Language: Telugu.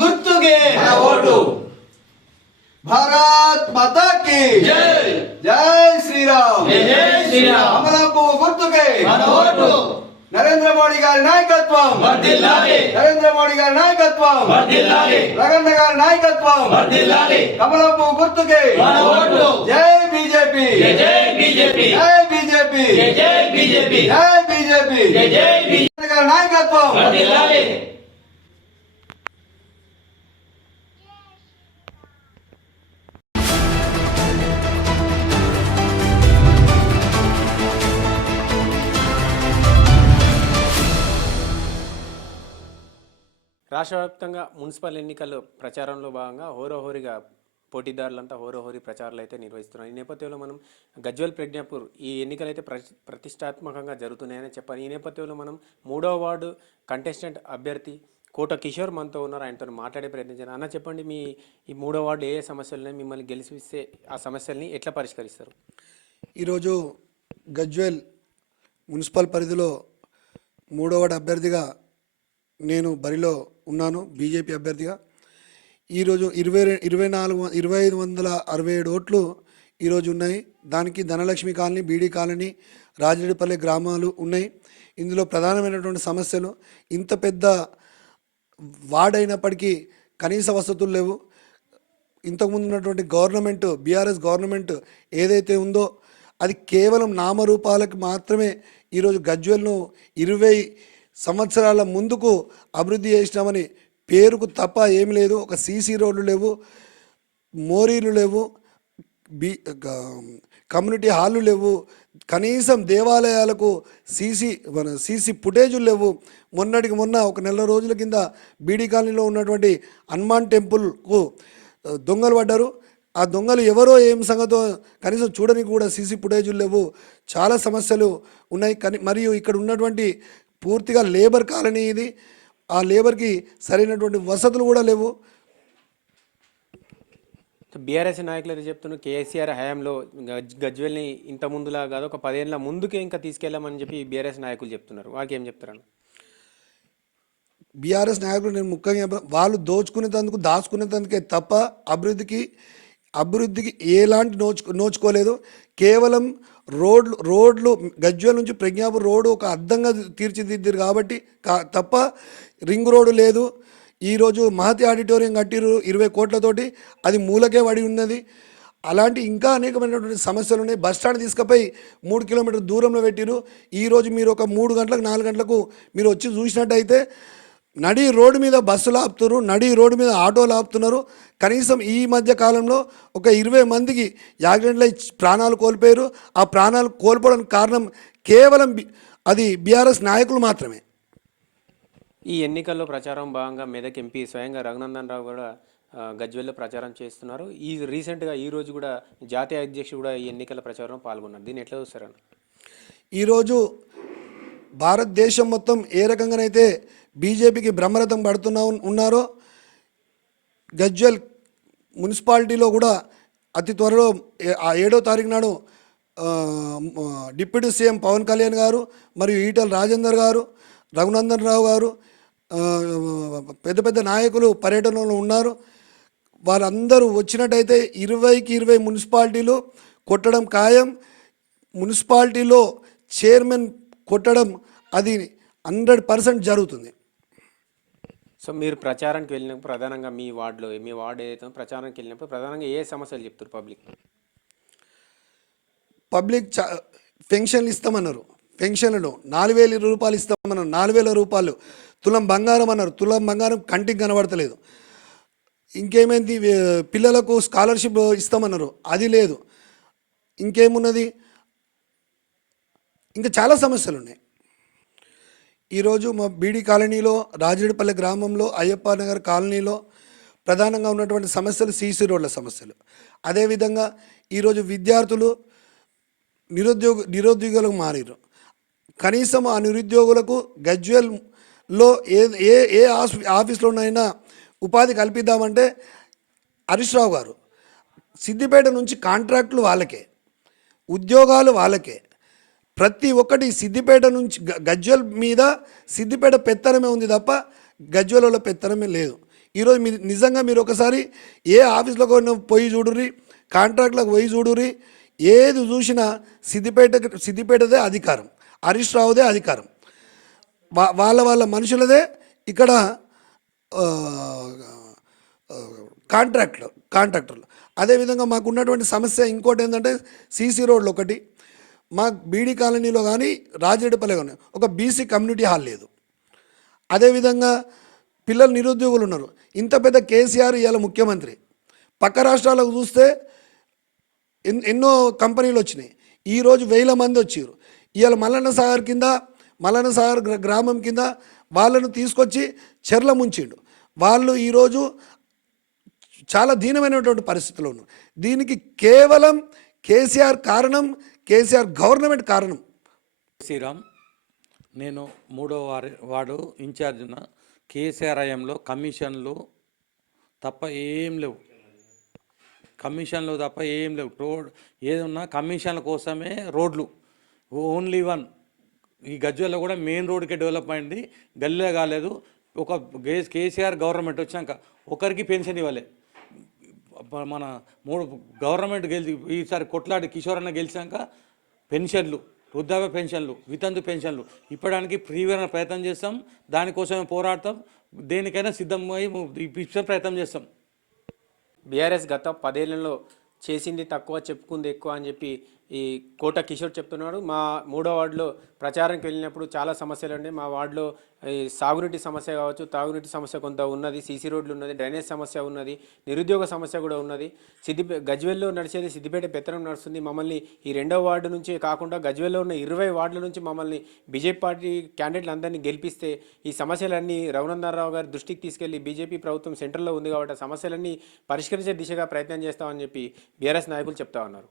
గుర్తుకే మన ఓటు. భారత్ మాతా కీ జై. జై శ్రీరామ్. జై జై శ్రీరామ్. కమలం పువ్వు గుర్తుకే మన ఓటు. నరేంద్ర మోడీ గారి నాయకత్వం వర్ధిల్లాలి. నరేంద్ర మోడీ గారి నాయకత్వం వర్ధిల్లాలి. రగన్న గారి నాయకత్వం వర్ధిల్లాలి. కమలం పువ్వు గుర్తుకే మన ఓటు. జై బీజేపీ జై జై బీజేపీ. జై బీజేపీ జై జై బీజేపీ. జై బీజేపీ జై జై బీజేపీ. రగన్న గారి నాయకత్వం వర్ధిల్లాలి. రాష్ట్ర వ్యాప్తంగా మున్సిపల్ ఎన్నికల ప్రచారంలో భాగంగా హోరోహోరీగా పోటీదారులంతా హోరోహోరీ ప్రచారాలు అయితే నిర్వహిస్తున్నారు. ఈ నేపథ్యంలో మనం గజ్వేల్ ప్రజ్ఞాపూర్ ఈ ఎన్నికలు అయితే ప్రతిష్టాత్మకంగా జరుగుతున్నాయని చెప్పాలి. ఈ నేపథ్యంలో మనం 3వ వార్డు కంటెస్టెంట్ అభ్యర్థి కోట కిషోర్ మనతో ఉన్నారు. ఆయనతో మాట్లాడే ప్రయత్నించారు. అన్న చెప్పండి, మీ ఈ 3వ వార్డు ఏ సమస్యలున్నాయి, మిమ్మల్ని గెలిపిస్తే ఆ సమస్యల్ని ఎట్లా పరిష్కరిస్తారు? ఈరోజు గజ్వేల్ మున్సిపల్ పరిధిలో 3వ వార్డు అభ్యర్థిగా నేను బరిలో ఉన్నాను, బీజేపీ అభ్యర్థిగా. ఈరోజు 2567 ఓట్లు ఈరోజు ఉన్నాయి. దానికి ధనలక్ష్మి కాలనీ, బీడీ కాలనీ, రాజరెడ్డిపల్లి గ్రామాలు ఉన్నాయి. ఇందులో ప్రధానమైనటువంటి సమస్యలు, ఇంత పెద్ద వార్డ్ అయినప్పటికీ కనీస వసతులు లేవు. ఇంతకుముందు ఉన్నటువంటి గవర్నమెంట్, బీఆర్ఎస్ గవర్నమెంట్ ఏదైతే ఉందో అది కేవలం నామరూపాలకు మాత్రమే ఈరోజు గజ్వేల్ను 20 సంవత్సరాల ముందుకు అభివృద్ధి చేసినామని పేరుకు తప్ప ఏమి లేదు. ఒక సీసీ రోడ్లు లేవు, మోరీలు లేవు, కమ్యూనిటీ హాళ్ళు లేవు, కనీసం దేవాలయాలకు సీసీ ఫుటేజులు లేవు. మొన్నటికి మొన్న ఒక నెల రోజుల కింద బీడీ కాలనీలో ఉన్నటువంటి హనుమాన్ టెంపుల్కు దొంగలు పడ్డారు. ఆ దొంగలు ఎవరో ఏం సంగతో కనీసం చూడడానికి కూడా సీసీ ఫుటేజులు లేవు. చాలా సమస్యలు ఉన్నాయి. మరియు ఇక్కడ ఉన్నటువంటి పూర్తిగా లేబర్ కాలనీ ఇది. ఆ లేబర్కి సరైనటువంటి వసతులు కూడా లేవు. బీఆర్ఎస్ నాయకులు అయితే చెప్తున్నారు, కేసీఆర్ హయాంలో గజ్వేల్ని ఇంత ముందులా కాదు, ఒక 10 ఏళ్ళ ముందుకే ఇంకా తీసుకెళ్ళామని చెప్పి బీఆర్ఎస్ నాయకులు చెప్తున్నారు. వాళ్ళకి ఏం చెప్తారని? బీఆర్ఎస్ నాయకులు నేను ముఖ్యంగా వాళ్ళు దోచుకునేందుకు, దాచుకునేందుకే తప్ప అభివృద్ధికి ఎలాంటి నోచుకోలేదు. కేవలం రోడ్లు గజ్వేల్ నుంచి ప్రజ్ఞాపూర్ రోడ్డు ఒక అద్దంగా తీర్చిదిద్దారు కాబట్టి తప్ప రింగ్ రోడ్డు లేదు. ఈరోజు మహతి ఆడిటోరియం కట్టిరు 20 కోట్లతోటి, అది మూలకే పడి ఉన్నది. అలాంటి ఇంకా అనేకమైనటువంటి సమస్యలు ఉన్నాయి. బస్టాండ్ తీసుకుపోయి 3 కిలోమీటర్ల దూరంలో పెట్టిరు. ఈరోజు మీరు ఒక 3 గంటలకు 4 గంటలకు మీరు వచ్చి చూసినట్టయితే నడి రోడ్డు మీద బస్సులు ఆపుతున్నారు, నడి రోడ్డు మీద ఆటోలు ఆపుతున్నారు. కనీసం ఈ మధ్య కాలంలో ఒక 20 మందికి యాక్సిడెంట్లో ప్రాణాలు కోల్పోయారు. ఆ ప్రాణాలు కోల్పోవడానికి కారణం కేవలం అది బీఆర్ఎస్ నాయకులు మాత్రమే. ఈ ఎన్నికల్లో ప్రచారం భాగంగా మెదక్ ఎంపీ స్వయంగా రఘునందన్ రావు కూడా గజ్వేల్లో ప్రచారం చేస్తున్నారు. రీసెంట్గా ఈరోజు కూడా జాతీయ అధ్యక్షుడు కూడా ఈ ఎన్నికల ప్రచారంలో పాల్గొన్నారు. దీన్ని ఎట్లా చూస్తారని? ఈరోజు భారతదేశం మొత్తం ఏ రకంగానైతే బీజేపీకి బ్రహ్మరథం ఉన్నారో గజ్వేల్ మున్సిపాలిటీలో కూడా అతి త్వరలో 7వ తారీఖు నాడు డిప్యూటీ సీఎం పవన్ కళ్యాణ్ గారు మరియు ఈటల రాజేందర్ గారు, రఘునందన్ రావు గారు, పెద్ద పెద్ద నాయకులు పర్యటనలో ఉన్నారు. వారందరూ వచ్చినట్టయితే 20కి 20 మున్సిపాలిటీలు కొట్టడం ఖాయం. మున్సిపాలిటీలో చైర్మన్ కొట్టడం అది 100% జరుగుతుంది. సో మీరు ప్రచారానికి వెళ్ళినప్పుడు ప్రధానంగా మీ వార్డు ఏదైతే ప్రచారానికి వెళ్ళినప్పుడు ప్రధానంగా ఏ సమస్యలు చెప్తారు? పబ్లిక్ పెన్షన్లు ఇస్తామన్నారు, పెన్షన్లు 4,000 రూపాయలు ఇస్తామన్నారు, 4,000 రూపాయలు. తులం బంగారం అన్నారు, తులం బంగారం కంటికి కనబడతలేదు. ఇంకేమైంది, పిల్లలకు స్కాలర్షిప్ ఇస్తామన్నారు, అది లేదు. ఇంకేమున్నది, ఇంకా చాలా సమస్యలు ఉన్నాయి. ఈరోజు మా బీడీ కాలనీలో, రాజరెడ్డిపల్లి గ్రామంలో, అయ్యప్ప నగర్ కాలనీలో ప్రధానంగా ఉన్నటువంటి సమస్యలు సీసీ రోడ్ల సమస్యలు. అదేవిధంగా ఈరోజు విద్యార్థులు నిరుద్యోగులకు మారారు. కనీసం ఆ నిరుద్యోగులకు గజ్వేల్లో ఏ ఆఫీస్లోనైనా ఉపాధి కల్పిద్దామంటే హరీష్ రావు గారు సిద్దిపేట నుంచి కాంట్రాక్టులు వాళ్ళకే, ఉద్యోగాలు వాళ్ళకే. ప్రతి ఒక్కటి సిద్దిపేట నుంచి గజ్వేల్ మీద సిద్దిపేట పెత్తనమే ఉంది తప్ప గజ్వేల్లో పెత్తనమే లేదు. ఈరోజు మీరు నిజంగా మీరు ఒకసారి ఏ ఆఫీస్లోకి పోయి చూడుర్రి, కాంట్రాక్ట్లకు పోయి చూడుర్రి, ఏది చూసినా సిద్దిపేటదే అధికారం, హరీష్ రావుదే అధికారం, వాళ్ళ మనుషులదే ఇక్కడ కాంట్రాక్టర్లు. అదేవిధంగా మాకు ఉన్నటువంటి సమస్య ఇంకోటి ఏంటంటే సీసీ రోడ్లు ఒకటి, మా బీడీ కాలనీలో కానీ రాజిరెడ్డిపల్లి కానీ ఒక బీసీ కమ్యూనిటీ హాల్ లేదు. అదేవిధంగా పిల్లలు నిరుద్యోగులు ఉన్నారు. ఇంత పెద్ద కేసీఆర్ ఇవాళ ముఖ్యమంత్రి, పక్క రాష్ట్రాలకు చూస్తే ఎన్నో కంపెనీలు వచ్చినాయి, ఈరోజు 1000 మంది వచ్చారు. ఇవాళ మల్లన్న సాగర్ గ్రామం కింద వాళ్ళను తీసుకొచ్చి చెర్ల ముంచిండు. వాళ్ళు ఈరోజు చాలా దీనమైనటువంటి పరిస్థితిలో ఉన్నారు. దీనికి కేవలం కేసీఆర్ కారణం, కేసీఆర్ గవర్నమెంట్ కారణం. శ్రీరామ్, నేను 3వ వార్డు ఇన్ఛార్జిన. కేసీఆర్ హయాంలో కమిషన్లు తప్ప ఏం లేవు, రోడ్ ఏదన్నా కమిషన్ల కోసమే రోడ్లు, ఓన్లీ వన్. ఈ గజ్వేల్లో కూడా మెయిన్ రోడ్కే డెవలప్ అయింది, గల్లే కాలేదు. ఒక కేసీఆర్ గవర్నమెంట్ వచ్చినాక ఒకరికి పెన్షన్ ఇవ్వలే. మన గవర్నమెంట్ ఈసారి కొట్లాడి కిషోర్ అన్న గెలిచాక పెన్షన్లు, వృద్ధాప్య పెన్షన్లు, వితంతు పెన్షన్లు ఇప్పడానికి తీవ్రమైన ప్రయత్నం చేస్తాం. దానికోసమే పోరాడతాం, దేనికైనా సిద్ధమై ఇచ్చే ప్రయత్నం చేస్తాం. బీఆర్ఎస్ గత 10 ఏళ్లలో చేసింది తక్కువ, చెప్పుకుంది ఎక్కువ అని చెప్పి ఈ కోట కిషోర్ చెప్తున్నాడు. మా 3వ వార్డులో ప్రచారంకి వెళ్ళినప్పుడు చాలా సమస్యలు ఉన్నాయి. మా వార్డులో ఈ సాగునీటి సమస్య కావచ్చు, తాగునీటి సమస్య కొంత ఉన్నది, సీసీ రోడ్లు ఉన్నది, డ్రైనేజ్ సమస్య ఉన్నది, నిరుద్యోగ సమస్య కూడా ఉన్నది. గజ్వేల్లో నడిచేది సిద్దిపేట పెత్తనం నడుస్తుంది. మమ్మల్ని ఈ 2వ వార్డు నుంచి కాకుండా గజ్వేల్లో ఉన్న 20 వార్డుల నుంచి మమ్మల్ని బీజేపీ పార్టీ క్యాండిడేట్లు అందరినీ గెలిపిస్తే ఈ సమస్యలన్నీ రఘునందనరావు గారి దృష్టికి తీసుకెళ్లి, బీజేపీ ప్రభుత్వం సెంట్రల్లో ఉంది కాబట్టి సమస్యలన్నీ పరిష్కరించే దిశగా ప్రయత్నం చేస్తామని చెప్పి బీఆర్ఎస్ నాయకులు చెప్తా ఉన్నారు.